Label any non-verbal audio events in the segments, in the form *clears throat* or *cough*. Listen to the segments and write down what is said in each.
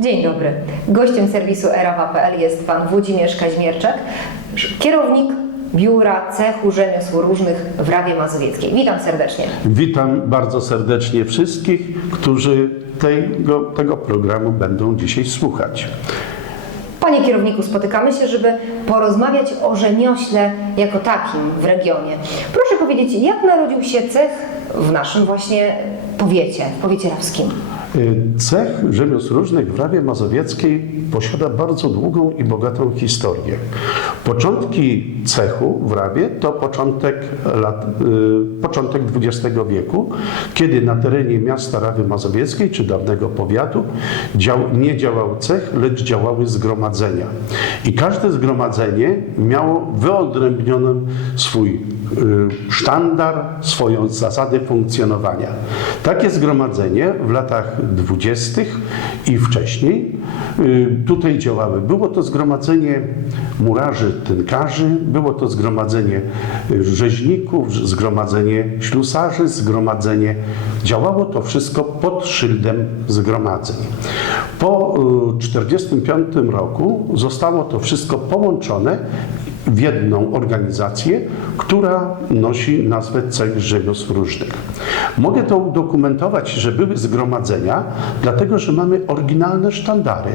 Dzień dobry. Gościem serwisu erawa.pl jest pan Włodzimierz Kaźmierczak, kierownik biura cechu rzemiosł różnych w Rawie Mazowieckiej. Witam serdecznie. Witam bardzo serdecznie wszystkich, którzy tego, tego programu będą dzisiaj słuchać. Panie kierowniku, spotykamy się, żeby porozmawiać o rzemiośle jako takim w regionie. Proszę powiedzieć, jak narodził się cech w naszym właśnie powiecie, w powiecie rawskim? Cech rzemiosł różnych w Rawie Mazowieckiej posiada bardzo długą i bogatą historię. Początki cechu w Rawie to początek, lat, y, początek XX wieku, kiedy na terenie miasta Rawy Mazowieckiej czy dawnego powiatu dział, nie działał cech, lecz działały zgromadzenia. I każde zgromadzenie miało wyodrębniony swój y, sztandar, swoją zasadę funkcjonowania. Takie zgromadzenie w latach dwudziestych i wcześniej y, tutaj działały. Było to zgromadzenie murarzy, tynkarzy, było to zgromadzenie y, rzeźników, zgromadzenie ślusarzy, zgromadzenie. Działało to wszystko pod szyldem zgromadzeń. Po 1945 roku zostało to wszystko połączone w jedną organizację, która nosi nazwę Cech Rzemiosł Różnych. Mogę to udokumentować, że były zgromadzenia, dlatego że mamy oryginalne sztandary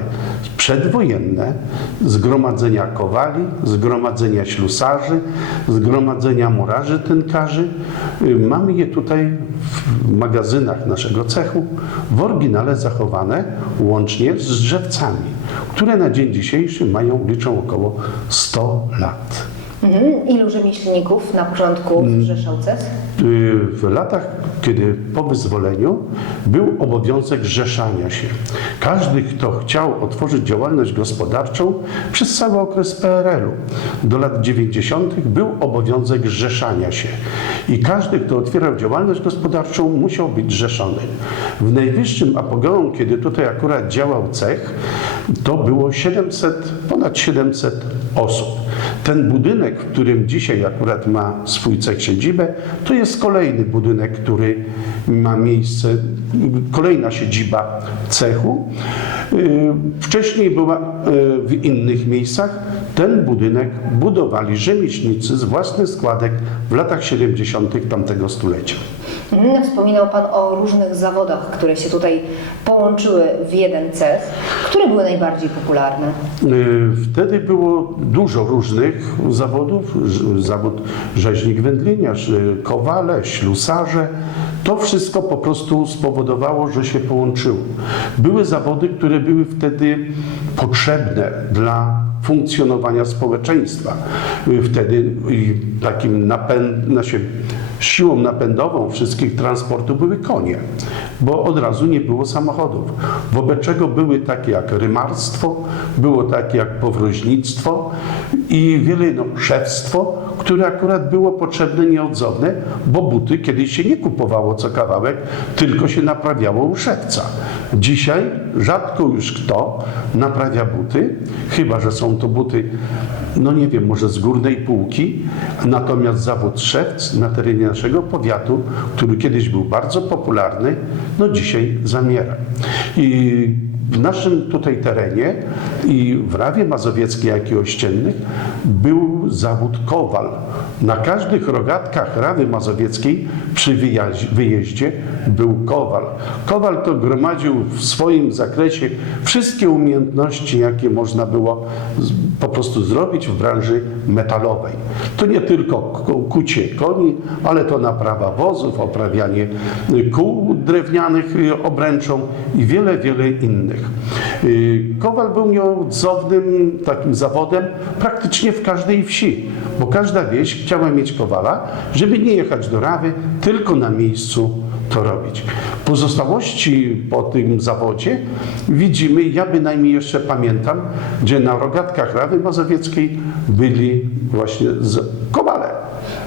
przedwojenne, zgromadzenia kowali, zgromadzenia ślusarzy, zgromadzenia murarzy, tynkarzy. Mamy je tutaj w magazynach naszego cechu w oryginale zachowane łącznie z drzewcami, które na dzień dzisiejszy mają, liczą około 100 lat. Mhm. Ilu rzemieślników na początku zrzeszał cech? Y, W latach, kiedy po wyzwoleniu był obowiązek zrzeszania się. Każdy, kto chciał otworzyć działalność gospodarczą przez cały okres PRL-u do lat 90. był obowiązek zrzeszania się. I każdy, kto otwierał działalność gospodarczą musiał być zrzeszony. W najwyższym apogeum, kiedy tutaj akurat działał cech, to było 700, ponad 700 osób. Ten budynek, w którym dzisiaj akurat ma swój cech siedzibę, to jest kolejny budynek, który ma miejsce, kolejna siedziba cechu. Yy, Wcześniej była yy, w innych miejscach. Ten budynek budowali rzemieślnicy z własnych składek w latach 70. tamtego stulecia. Wspominał Pan o różnych zawodach, które się tutaj połączyły w jeden cech. Które były najbardziej popularne? Y, Wtedy było dużo różnych zawodów. Zawód rzeźnik wędliniarz, y, kowale, ślusarze. To wszystko po prostu spowodowało, że się połączyło. Były zawody, które były wtedy potrzebne dla funkcjonowania społeczeństwa. Y, Wtedy takim napęd, znaczy, siłą napędową wszystkich transportów były konie, bo od razu nie było samochodów. Wobec czego były takie jak rymarstwo, było takie jak powroźnictwo i wiele no, szewstwo, które akurat było potrzebne, nieodzowne, bo buty kiedyś się nie kupowało co kawałek, tylko się naprawiało u szewca. Dzisiaj rzadko już kto naprawia buty, chyba że są to buty, no nie wiem, może z górnej półki, natomiast zawód szewc na terenie naszego powiatu, który kiedyś był bardzo popularny, no dzisiaj zamiera. I w naszym tutaj terenie i w Rawie Mazowieckiej, jak i Ościennych był zawód kowal. Na każdych rogatkach Rawy Mazowieckiej przy wyjeździe był kowal. Kowal to gromadził w swoim zakresie wszystkie umiejętności, jakie można było po prostu zrobić w branży metalowej. To nie tylko kucie koni, ale to naprawa wozów, oprawianie kół drewnianych y, obręczą i wiele, wiele innych. Y, Kowal był nieodzownym takim zawodem praktycznie w każdej wsi, bo każda wieś chciała mieć kowala, żeby nie jechać do Rawy, tylko na miejscu to robić. Pozostałości po tym zawodzie widzimy, ja bynajmniej jeszcze pamiętam, gdzie na rogatkach Rawy Mazowieckiej byli właśnie kowale.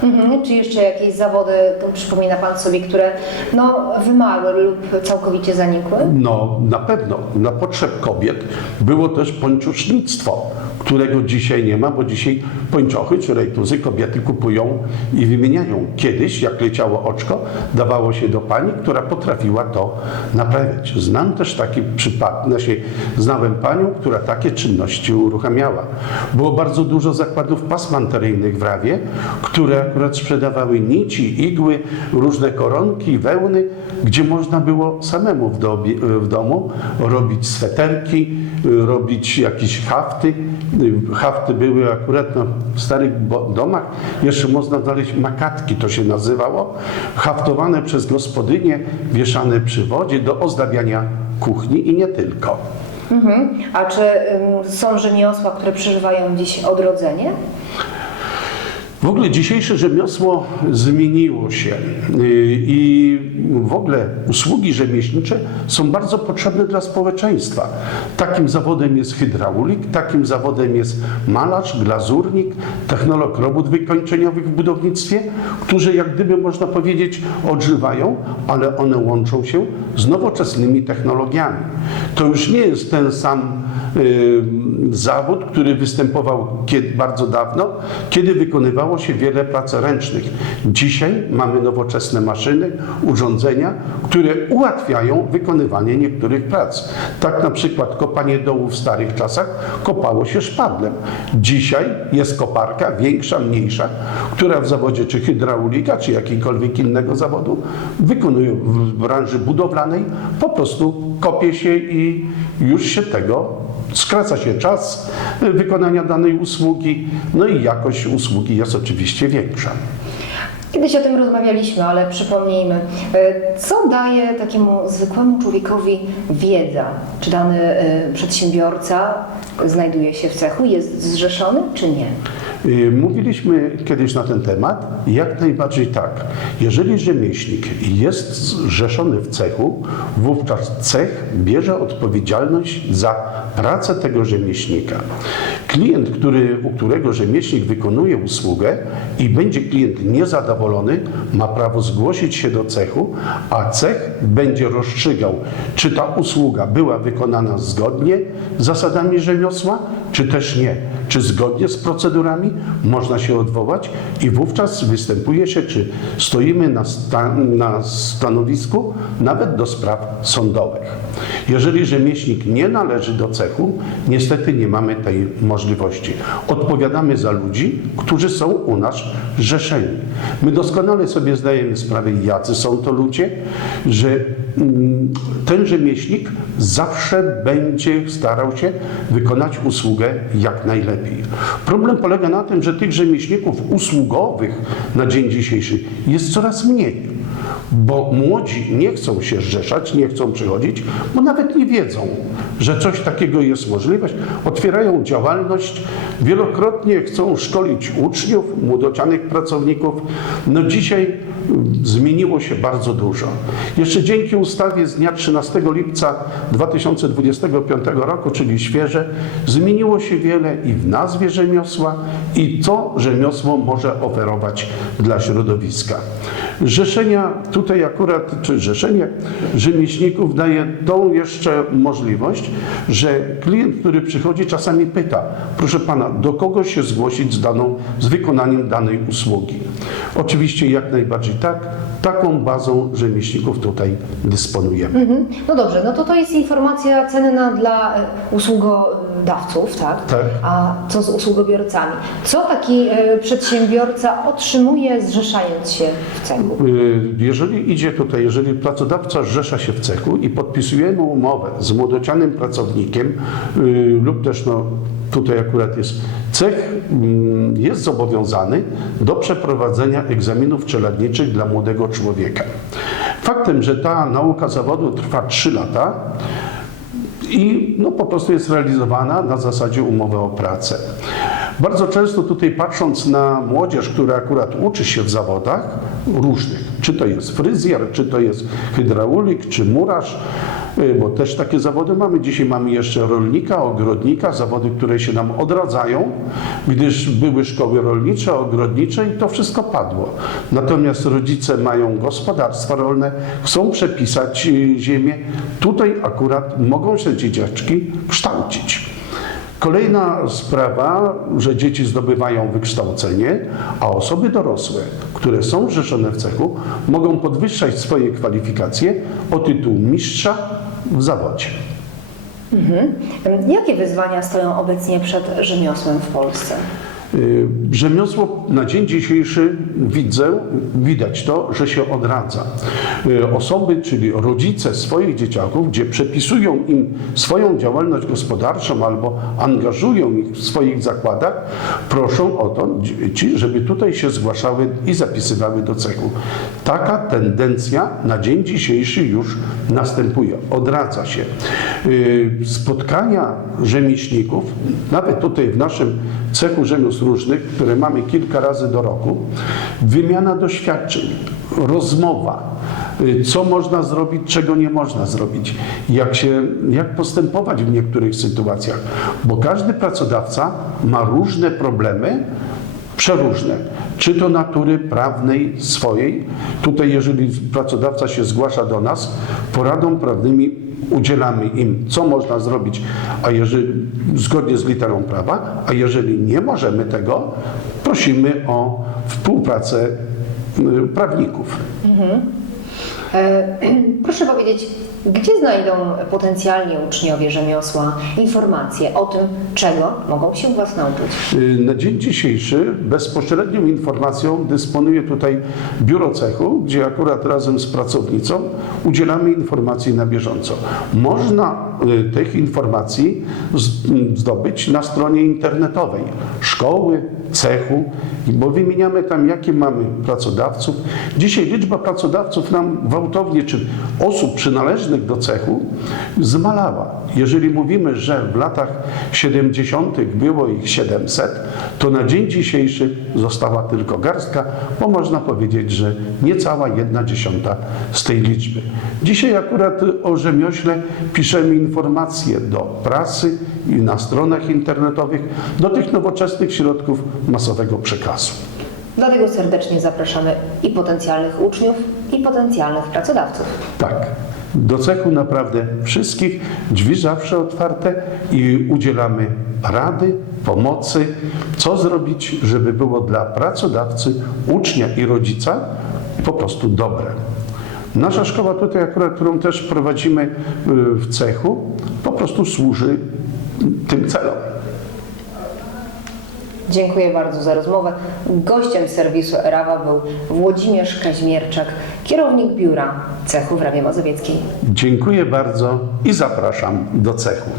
Mhm. Czy jeszcze jakieś zawody, przypomina Pan sobie, które no, wymarły lub całkowicie zanikły? No, na pewno. Na potrzeb kobiet było też pończosznictwo, którego dzisiaj nie ma, bo dzisiaj pończochy czy rejtuzy kobiety kupują i wymieniają. Kiedyś, jak leciało oczko, dawało się do pani, która potrafiła to naprawiać. Znam też taki przypadek, znaczy, znałem panią, która takie czynności uruchamiała. Było bardzo dużo zakładów pasmanteryjnych w Rawie, które akurat sprzedawały nici, igły, różne koronki, wełny, gdzie można było samemu w, dobie, w domu robić sweterki, robić jakieś hafty. Hafty były akurat no, w starych domach. Jeszcze można znaleźć makatki, to się nazywało, haftowane przez gospodynię, wieszane przy wodzie do ozdabiania kuchni i nie tylko. Mhm. A czy ym, są rzemiosła, które przeżywają dziś odrodzenie? W ogóle dzisiejsze rzemiosło zmieniło się yy, i w ogóle usługi rzemieślnicze są bardzo potrzebne dla społeczeństwa. Takim zawodem jest hydraulik, takim zawodem jest malarz, glazurnik, technolog robót wykończeniowych w budownictwie, którzy jak gdyby można powiedzieć odżywają, ale one łączą się z nowoczesnymi technologiami. To już nie jest ten sam y, zawód, który występował kiedy, bardzo dawno, kiedy wykonywało się wiele prac ręcznych. Dzisiaj mamy nowoczesne maszyny, urządzenia, które ułatwiają wykonywanie niektórych prac. Tak na przykład kopanie dołu w starych czasach kopało się szpadlem. Dzisiaj jest koparka, większa, mniejsza, która w zawodzie czy hydraulika, czy jakiegokolwiek innego zawodu wykonuje w branży budowlanej, po prostu kopie się i już się tego Skraca się czas y, wykonania danej usługi, no i jakość usługi jest oczywiście większa. Kiedyś o tym rozmawialiśmy, ale przypomnijmy, y, co daje takiemu zwykłemu człowiekowi wiedza? Czy dany y, przedsiębiorca znajduje się w cechu, jest zrzeszony, czy nie? Y, Mówiliśmy kiedyś na ten temat, jak najbardziej tak. Jeżeli rzemieślnik jest zrzeszony w cechu, wówczas cech bierze odpowiedzialność za pracę tego rzemieślnika. Klient, który, u którego rzemieślnik wykonuje usługę i będzie klient niezadowolony, ma prawo zgłosić się do cechu, a cech będzie rozstrzygał, czy ta usługa była wykonana zgodnie z zasadami rzemiosła, czy też nie. Czy zgodnie z procedurami można się odwołać i wówczas występuje się, czy stoimy na, sta, na stanowisku nawet do spraw sądowych. Jeżeli rzemieślnik nie należy do cechu, niestety nie mamy tej możliwości. Odpowiadamy za ludzi, którzy są u nas rzeszeni. My doskonale sobie zdajemy sprawę, jacy są to ludzie, że mm, ten rzemieślnik zawsze będzie starał się wykonać usługę jak najlepiej. Problem polega na tym, że tych rzemieślników usługowych na dzień dzisiejszy jest coraz mniej bo młodzi nie chcą się zrzeszać, nie chcą przychodzić, bo nawet nie wiedzą, że coś takiego jest możliwe. Otwierają działalność, wielokrotnie chcą szkolić uczniów, młodocianych pracowników. No dzisiaj mm, zmieniło się bardzo dużo. Jeszcze dzięki ustawie z dnia 13 lipca 2025 roku, czyli świeże, zmieniło się wiele i w nazwie rzemiosła, i co rzemiosło może oferować dla środowiska. Rzeszenia tutaj akurat, czy Rzeszenie Rzemieślników daje tą jeszcze możliwość, że klient, który przychodzi, czasami pyta, proszę pana, do kogo się zgłosić z, daną, z wykonaniem danej usługi. Oczywiście jak najbardziej tak, taką bazą rzemieślników tutaj dysponujemy. Mhm. No dobrze, no to to jest informacja cenna dla e, usługodawców, tak? Tak. A co z usługobiorcami? Co taki e, przedsiębiorca otrzymuje zrzeszając się w cechu? Y, Jeżeli idzie tutaj, jeżeli pracodawca zrzesza się w cechu i podpisujemy umowę z młodocianym pracownikiem y, lub też no, tutaj akurat jest cech, mm, jest zobowiązany do przeprowadzenia egzaminów czeladniczych dla młodego człowieka. Faktem, że ta nauka zawodu trwa 3 lata, i no, po prostu jest realizowana na zasadzie umowy o pracę. Bardzo często tutaj patrząc na młodzież, która akurat uczy się w zawodach różnych, czy to jest fryzjer, czy to jest hydraulik, czy murarz, y, bo też takie zawody mamy. Dzisiaj mamy jeszcze rolnika, ogrodnika, zawody, które się nam odradzają, gdyż były szkoły rolnicze, ogrodnicze i to wszystko padło. Natomiast rodzice mają gospodarstwa rolne, chcą przepisać y, ziemię. Tutaj akurat mogą się dzieciaczki kształcić. Kolejna sprawa, że dzieci zdobywają wykształcenie, a osoby dorosłe, które są zrzeszone w cechu, mogą podwyższać swoje kwalifikacje o tytuł mistrza w zawodzie. Jakie wyzwania stoją obecnie przed rzemiosłem w Polsce? Y, Rzemiosło na dzień dzisiejszy widzę, widać to, że się odradza. Y, Osoby, czyli rodzice swoich dzieciaków, gdzie przepisują im swoją działalność gospodarczą albo angażują ich w swoich zakładach, proszą o to dzieci, żeby tutaj się zgłaszały i zapisywały do cechu. Taka tendencja na dzień dzisiejszy już następuje, odradza się. Y, Spotkania rzemieślników, nawet tutaj w naszym cechu rzemiosł różnych, które mamy kilka razy do roku, wymiana doświadczeń, rozmowa, y, co można zrobić, czego nie można zrobić, jak, się, jak postępować w niektórych sytuacjach, bo każdy pracodawca ma różne problemy, przeróżne. Czy to natury prawnej swojej, tutaj jeżeli pracodawca się zgłasza do nas, poradą prawnymi udzielamy im, co można zrobić, a jeżeli zgodnie z literą prawa, a jeżeli nie możemy tego, prosimy o współpracę y, prawników. E, *clears throat* Proszę powiedzieć, gdzie znajdą potencjalni uczniowie rzemiosła informacje o tym, czego mogą się u Was nauczyć? Y, Na dzień dzisiejszy bezpośrednią informacją dysponuje tutaj biuro cechu, gdzie akurat razem z pracownicą udzielamy informacji na bieżąco. Można y, tych informacji zdobyć na stronie internetowej szkoły, cechu, bo wymieniamy tam, jakie mamy pracodawców. Dzisiaj liczba pracodawców nam gwałtownie, czy osób przynależnych do cechu zmalała. Jeżeli mówimy, że w latach 70. było ich 700, to na dzień dzisiejszy została tylko garstka, bo można powiedzieć, że niecała jedna dziesiąta z tej liczby. Dzisiaj akurat o rzemiośle piszemy informacje do prasy i na stronach internetowych, do tych nowoczesnych środków masowego przekazu. Dlatego serdecznie zapraszamy i potencjalnych uczniów, i potencjalnych pracodawców. Tak. Do cechu naprawdę wszystkich drzwi zawsze otwarte i udzielamy rady, pomocy, co zrobić, żeby było dla pracodawcy, ucznia i rodzica po prostu dobre. Nasza szkoła tutaj akurat, którą też prowadzimy y, w cechu, po prostu służy tym celom. Dziękuję bardzo za rozmowę. Gościem serwisu Erawa był Włodzimierz Kaźmierczak, kierownik biura cechu w Rawie Mazowieckiej. Dziękuję bardzo i zapraszam do cechu.